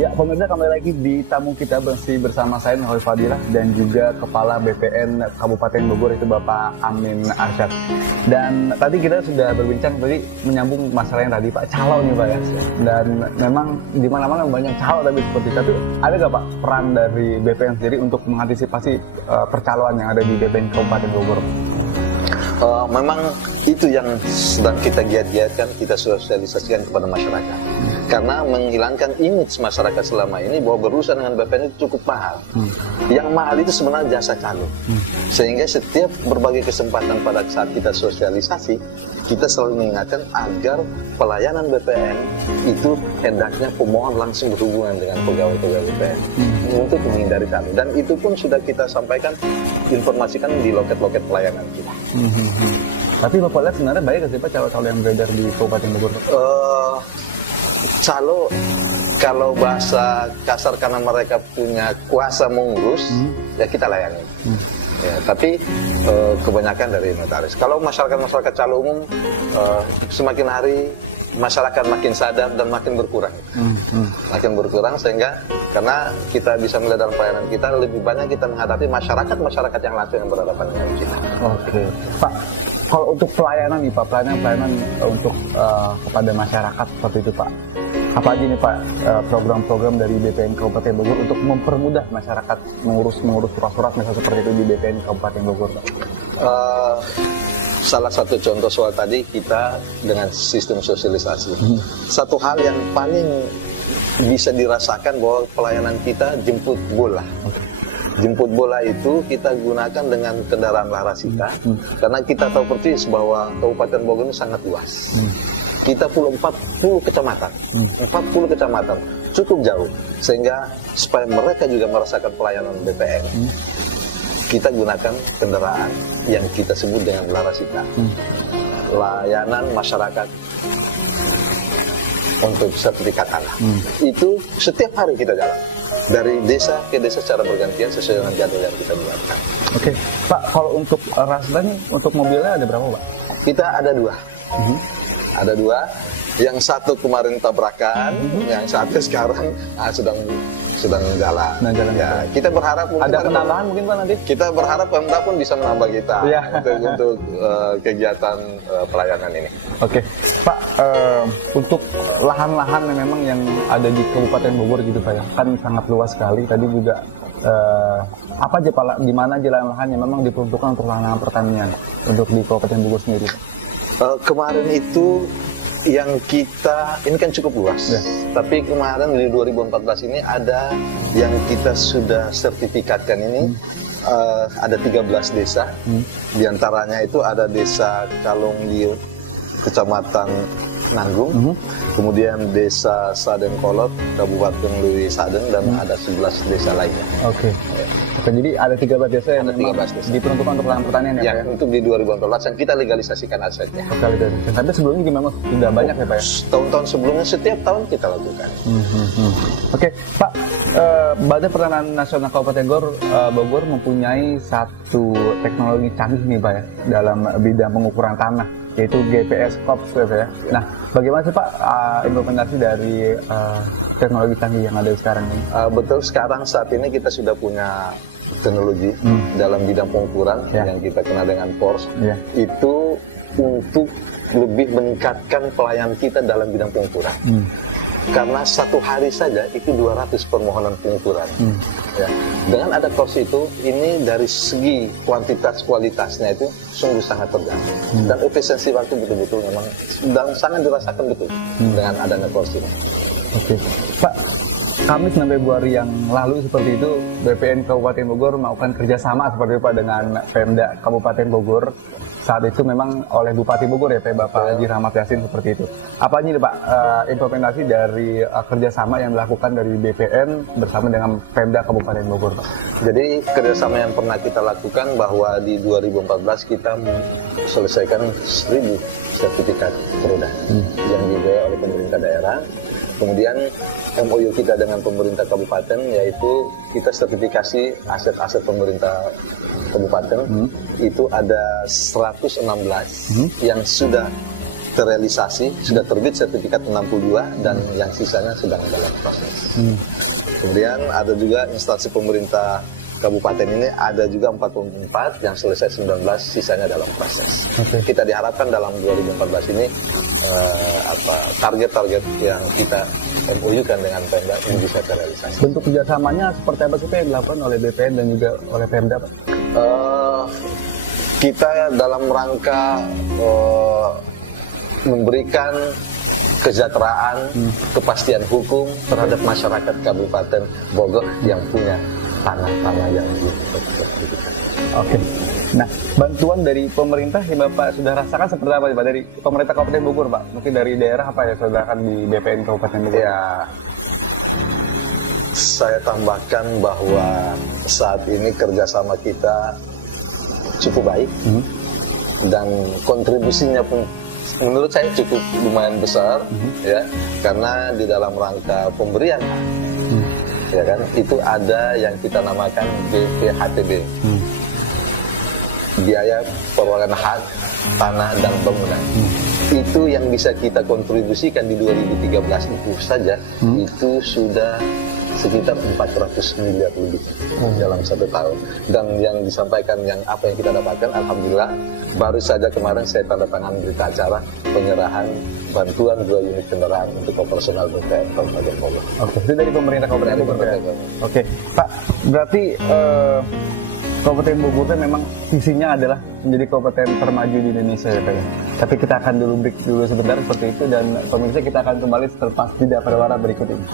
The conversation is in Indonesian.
Ya, pemirsa, kembali lagi di tamu kita masih bersama saya Nurul Fadilah dan juga Kepala BPN Kabupaten Bogor, itu Bapak Amin Arsyad. Dan tadi kita sudah berbincang tadi menyambung masalah yang tadi Pak, calo nih Pak ya. Dan memang di mana-mana banyak calo tapi seperti itu. Tapi ada nggak Pak peran dari BPN sendiri untuk mengantisipasi percaloan yang ada di BPN Kabupaten Bogor? Memang itu yang sedang kita giat-giatkan, kita sosialisasikan kepada masyarakat. Karena menghilangkan image masyarakat selama ini bahwa berurusan dengan BPN itu cukup mahal. Yang mahal itu sebenarnya jasa calo. Sehingga setiap berbagai kesempatan pada saat kita sosialisasi, kita selalu mengingatkan agar pelayanan BPN itu hendaknya pemohon langsung berhubungan dengan pegawai-pegawai BPN untuk menghindari calo. Dan itu pun sudah kita sampaikan, informasikan di loket-loket pelayanan kita. Tapi Bapak lihat sebenarnya banyak nggak sih Pak calo-calo yang beredar di Kabupaten Bogor? Calo, kalau bahasa kasar karena mereka punya kuasa mengurus, ya kita layani. Ya, tapi kebanyakan dari notaris. Kalau masyarakat calo umum, semakin hari masyarakat makin sadar dan makin berkurang. Makin berkurang sehingga karena kita bisa melihat dalam pelayanan kita lebih banyak kita menghadapi masyarakat yang langsung yang berhadapan dengan kita. Oke, Pak. Kalau untuk pelayanan nih Pak, pelayanan untuk kepada masyarakat seperti itu Pak, apa aja nih Pak program-program dari BPN Kabupaten Bogor untuk mempermudah masyarakat mengurus surat-surat misalnya seperti itu di BPN Kabupaten Bogor Pak? Salah satu contoh soal tadi kita dengan sistem sosialisasi. Satu hal yang paling bisa dirasakan bahwa pelayanan kita jemput bola. Jemput bola itu kita gunakan dengan kendaraan Larasita karena kita tahu persis bahwa Kabupaten Bogor ini sangat luas. Kita perlu 40 kecamatan, 40 kecamatan, cukup jauh sehingga supaya mereka juga merasakan pelayanan BPN. Kita gunakan kendaraan yang kita sebut dengan Larasita, layanan masyarakat untuk sertifikat tanah. Itu setiap hari kita jalan. Dari desa ke desa secara bergantian sesuai dengan jadwal yang kita buatkan. Oke, Pak, kalau untuk Rasda nih, untuk mobilnya ada berapa Pak? Kita ada dua. Ada dua. Yang satu kemarin tabrakan, yang satu sekarang sedang jalan. Ya, kita berharap ada penambahan mungkin Pak nanti. Kita berharap Pemda pun bisa menambah kita untuk kegiatan pelayanan ini. Oke, Pak, untuk lahan-lahan yang memang yang ada di Kabupaten Bogor gitu Pak ya, kan sangat luas sekali. Tadi juga apa aja Pak, di mana aja lahan-lahan yang memang diperuntukkan untuk lahan pertanian untuk di Kabupaten Bogor sendiri? Kemarin itu yang kita ini kan cukup luas, tapi kemarin di 2014 ini ada yang kita sudah sertifikatkan ini ada 13 desa, diantaranya itu ada desa Kalonglio, Kecamatan Nanggung, kemudian desa Sadengkolot, Kabupaten Lui Sadeng, dan ada 11 desa lainnya. Oke, jadi ada 13 desa yang memang diperuntukkan untuk lahan pertanian ya? Ya, untuk di 2014 yang kita legalisasikan asetnya. Tapi sebelumnya juga memang sudah banyak ya Pak ya? Tahun-tahun sebelumnya setiap tahun kita lakukan. Oke, Pak, Badan Pertanahan Nasional Kabupaten Bogor mempunyai satu teknologi canggih nih Pak ya, dalam bidang pengukuran tanah, yaitu GPS COPS ya. Nah, bagaimana sih Pak implementasi dari teknologi canggih yang ada sekarang ini? Betul, sekarang saat ini kita sudah punya teknologi dalam bidang pengukuran yang kita kenal dengan PORS. Itu untuk lebih meningkatkan pelayanan kita dalam bidang pengukuran. Karena satu hari saja itu 200 permohonan pengukuran. Ya. Dengan ada kurs itu, ini dari segi kualitasnya itu sungguh sangat terganggu. Dan efisiensi waktu betul-betul memang dan sangat dirasakan betul dengan adanya kurs ini. Oke, Pak, Kamis 6 Februari yang lalu seperti itu BPN Kabupaten Bogor melakukan kerjasama seperti itu Pak dengan Pemda Kabupaten Bogor. Saat itu memang oleh Bupati Bogor ya Bapak Haji Rahmat Yassin seperti itu. Apa ini Pak implementasi dari kerjasama yang dilakukan dari BPN bersama dengan Pemda Kabupaten Bogor Pak? Jadi kerjasama yang pernah kita lakukan bahwa di 2014 kita selesaikan 1000 sertifikat produk yang dibayar oleh pemerintah daerah. Kemudian MOU kita dengan pemerintah kabupaten yaitu kita sertifikasi aset-aset pemerintah kabupaten itu ada 116 yang sudah terrealisasi, sudah terbit sertifikat 62 dan yang sisanya sedang dalam proses. Kemudian ada juga instansi pemerintah kabupaten ini ada juga 44 yang selesai 19, sisanya dalam proses. Kita diharapkan dalam 2014 ini target-target yang kita MOU-kan dengan Pemda ini bisa terrealisasi. Bentuk kerjasamanya seperti apa sih Pak yang dilakukan oleh BPN dan juga oleh Pemda Pak? Kita dalam rangka memberikan kesejahteraan, kepastian hukum terhadap masyarakat Kabupaten Bogor yang punya tanah-tanah yang disertifikat. Oke. Nah, bantuan dari pemerintah yang Bapak sudah rasakan seperti apa Pak? Dari pemerintah Kabupaten Bogor Pak? Mungkin dari daerah apa ya sudah akan di BPN Kabupaten Bogor? Ya, saya tambahkan bahwa saat ini kerjasama kita cukup baik dan kontribusinya pun menurut saya cukup lumayan besar ya, karena di dalam rangka pemberian ya kan, itu ada yang kita namakan BPHTB, biaya perolehan hak tanah dan bangunan. Itu yang bisa kita kontribusikan di 2013 itu saja, itu sudah sekitar 400 miliar lebih dalam 1 tahun. Dan yang disampaikan yang apa yang kita dapatkan, alhamdulillah baru saja kemarin saya tanda tangan berita acara penyerahan bantuan 2 unit kendaraan untuk operasional BPN Kabupaten Bogor. Oke, itu dari pemerintah Kabupaten Bogor. Oke, Pak, berarti Kabupaten Bogor itu memang visinya adalah menjadi kabupaten termaju di Indonesia ya Pak. Tapi kita akan dulu break dulu sebentar seperti itu, dan pemirsa kita akan kembali setelah jeda pada berikut ini.